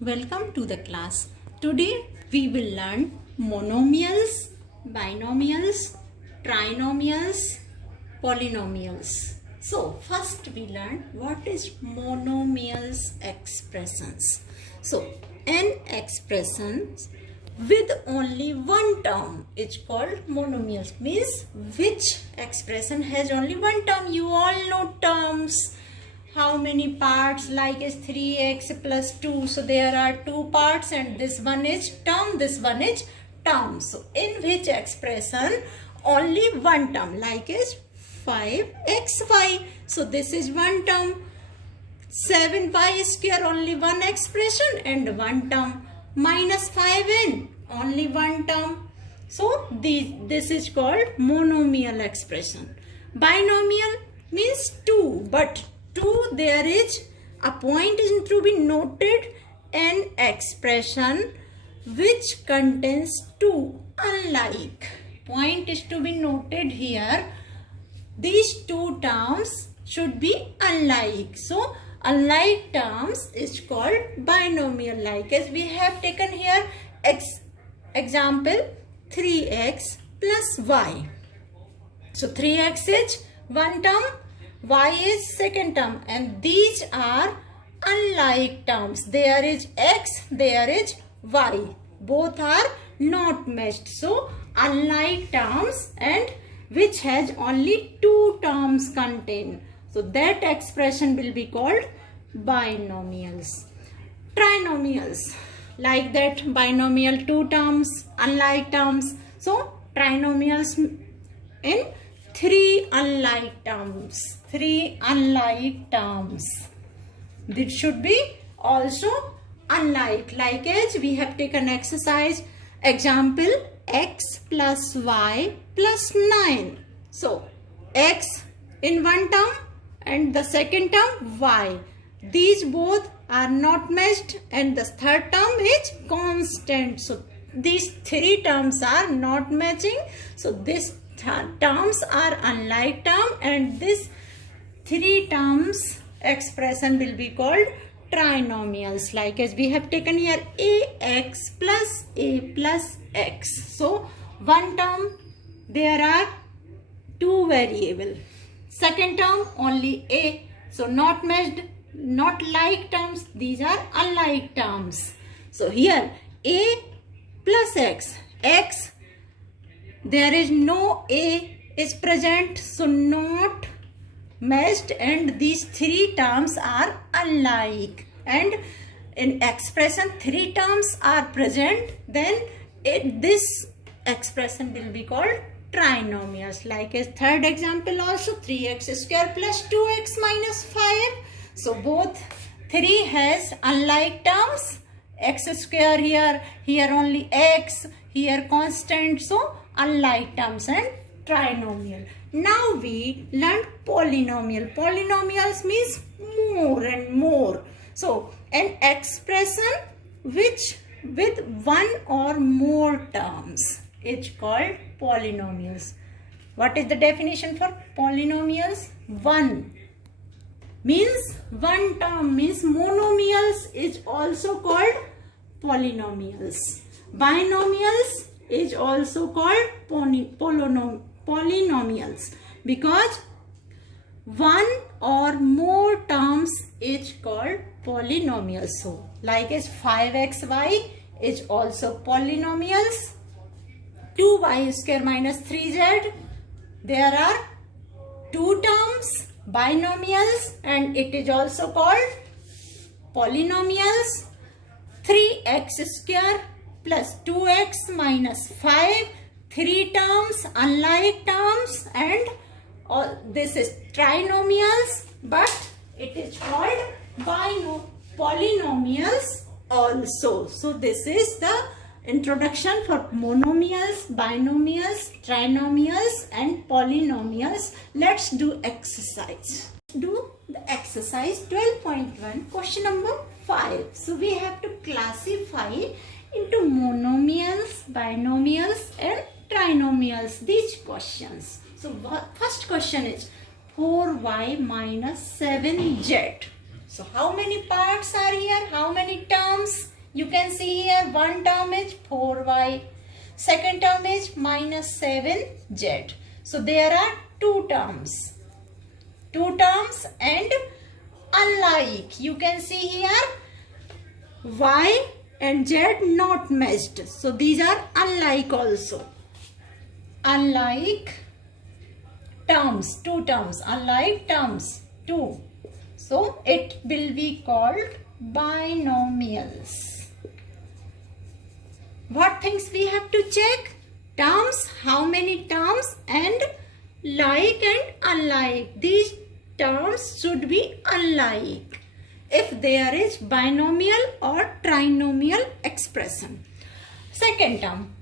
Welcome to the class. Today we will learn monomials, binomials, trinomials, polynomials. So first we learn what is monomials expressions. So an expression with only one term is called monomials. Means which expression has only one term. You all know terms. How many parts? Like is 3x plus 2. So there are two parts and this one is term, this one is term. So in which expression only one term, like is 5xy. So this is one term. 7y square, only one expression and one term. Minus 5n, only one term. So this is called monomial expression. Binomial means two, but there is a point is to be noted, an expression which contains two unlike. Point is to be noted here. These two terms should be unlike. So unlike terms is called binomial. Like as we have taken here example 3x plus y. So 3x is one term, y is second term, and these are unlike terms. There is x, there is y. Both are not matched. So unlike terms and which has only two terms contained. So that expression will be called binomials. Trinomials, like that binomial two terms, unlike terms. So trinomials in three unlike terms. Three unlike terms. This should be also unlike. Like as we have taken exercise example x plus y plus 9. So x in one term and the second term y. These both are not matched and the third term is constant. So these three terms are not matching. So this terms are unlike term and this three terms expression will be called trinomials. Like as we have taken here ax plus a plus x. So one term there are two variable. Second term only a. So not matched, not like terms. These are unlike terms. So here a plus x. X, there is no a is present, so not matched, and these three terms are unlike. And in expression three terms are present, then this expression will be called trinomials. Like a third example also 3x square plus 2x minus 5. So both three has unlike terms. X square here only x, here constant. So unlike terms and trinomial. Now we learn polynomial. Polynomials means more and more. So an expression which with one or more terms is called polynomials. What is the definition for polynomials? One means one term, means monomials is also called polynomials. Binomials is also called polynomials because one or more terms is called polynomials. So like as 5xy is also polynomials. 2y square minus 3z, there are two terms, binomials, and it is also called polynomials. 3x square plus 2x minus 5, three terms, unlike terms, and all this is trinomials, but it is called polynomials also. So this is the introduction for monomials, binomials, trinomials and polynomials. Let's do exercise. Do the exercise 12.1, question number 5. So we have to classify into monomials, binomials and trinomials these questions. So first question is 4y minus 7z. So how many parts are here? How many terms? You can see here one term is 4y. Second term is minus 7z. So there are two terms. Two terms and unlike. You can see here y and z not matched. So these are unlike also. Unlike terms. Two terms. Unlike terms. Two. So it will be called binomials. What things we have to check? Terms, how many terms, and like and unlike. These terms should be unlike if there is binomial or trinomial expression. Second term.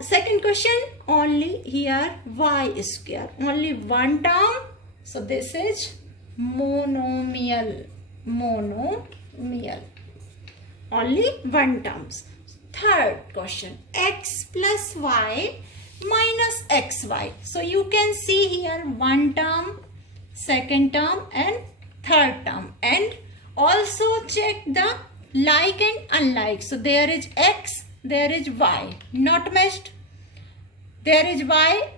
Second question, only here y square. Only one term. So this is monomial. Monomial. Only one terms. Third question, x plus y minus xy. So you can see here one term, second term and third term. And also check the like and unlike. So there is x, there is y, not matched. There is y,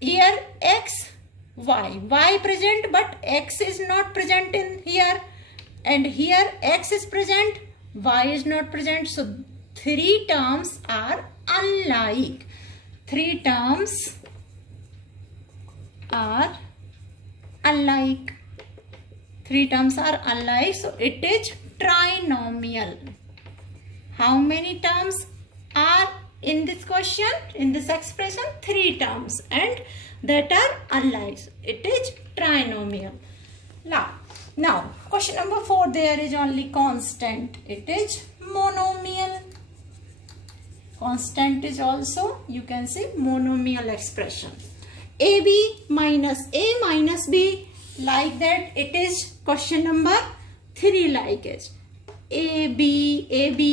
here x, y. Y present but x is not present in here. And here x is present, y is not present. So three terms are unlike. Three terms are unlike. Three terms are unlike. So it is trinomial. How many terms are in this question? In this expression, three terms and that are unlike. So it is trinomial. Now question number 4, there is only constant. It is monomial. Constant is also, you can say, monomial expression. AB minus A minus B, like that it is question number 3 like it. AB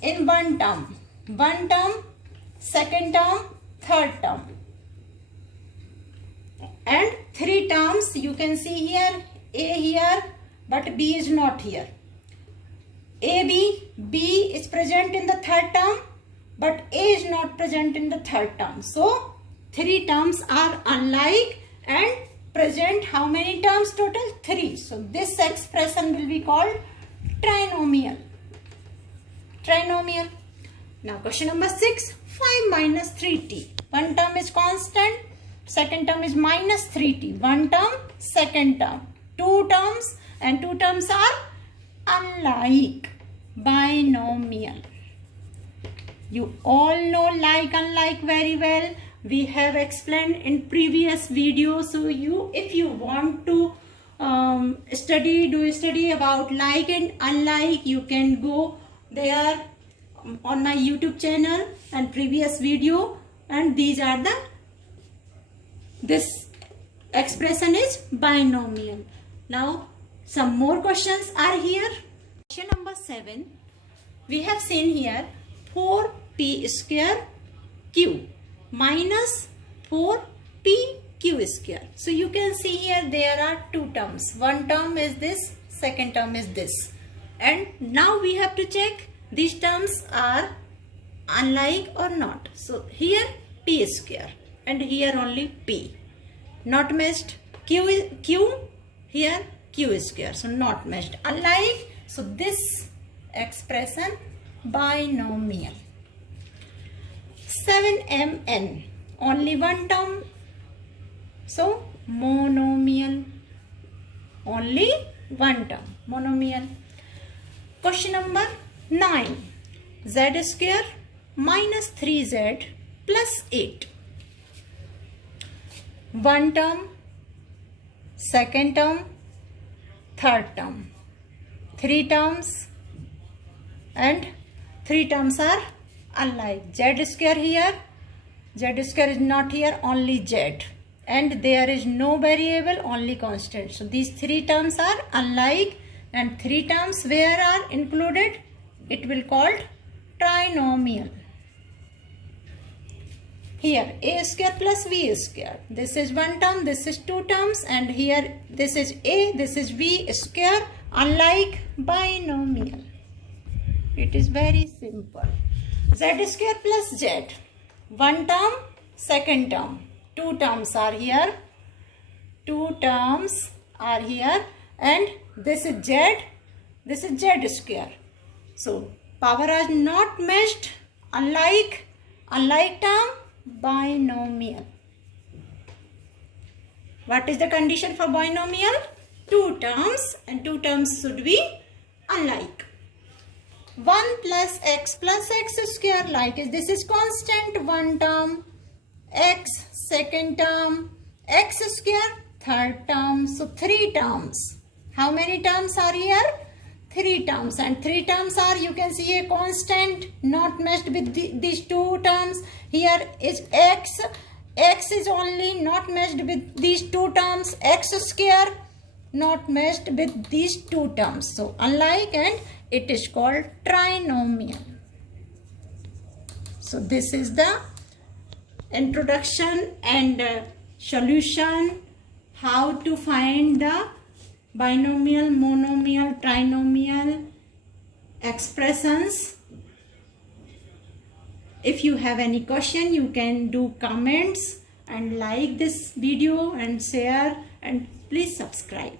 in one term. One term, second term, third term. And three terms, you can see here, A here, but B is not here. B is present in the third term, but A is not present in the third term. So, three terms are unlike and present how many terms total? 3. So, this expression will be called trinomial. Trinomial. Now, question number 6, 5 minus 3t. One term is constant, second term is minus 3t. One term, second term. Two terms and two terms are unlike. Binomial. You all know like unlike very well. We have explained in previous videos. So if you want to study about like and unlike, you can go there on my YouTube channel and previous video, and these are this expression is binomial. Now some more questions are here. Question number 7, we have seen here 4p square q minus 4pq square. So you can see here there are two terms. One term is this, second term is this. And now we have to check these terms are unlike or not. So here p square and here only p. Not matched. Q here q square. So not matched. Unlike. So this expression binomial. 7mn, only one term. So monomial. Only one term. Monomial. Question number 9. Z square minus 3z plus 8. One term, second term, third term. Three terms and three terms are unlike. Z square here, Z square is not here, only Z. And there is no variable, only constant. So these three terms are unlike, and three terms where are included, it will called trinomial. Here a square plus v square. This is one term, this is two terms, and here this is a, this is v square, unlike binomial. It is very simple. Z square plus Z. One term, second term. Two terms are here. Two terms are here. And this is Z. This is Z square. So, power are not matched. Unlike term, binomial. What is the condition for binomial? Two terms, and two terms should be unlike. 1 plus x square, like this is constant, one term, x second term, x square third term. So three terms. How many terms are here? Three terms, and three terms are, you can see a constant not matched with these two terms. Here is x is only not matched with these two terms, x square not matched with these two terms. So unlike, and it is called trinomial. So this is the introduction and solution, how to find the binomial, monomial, trinomial expressions. If you have any question, you can do comments and like this video and share, and please subscribe.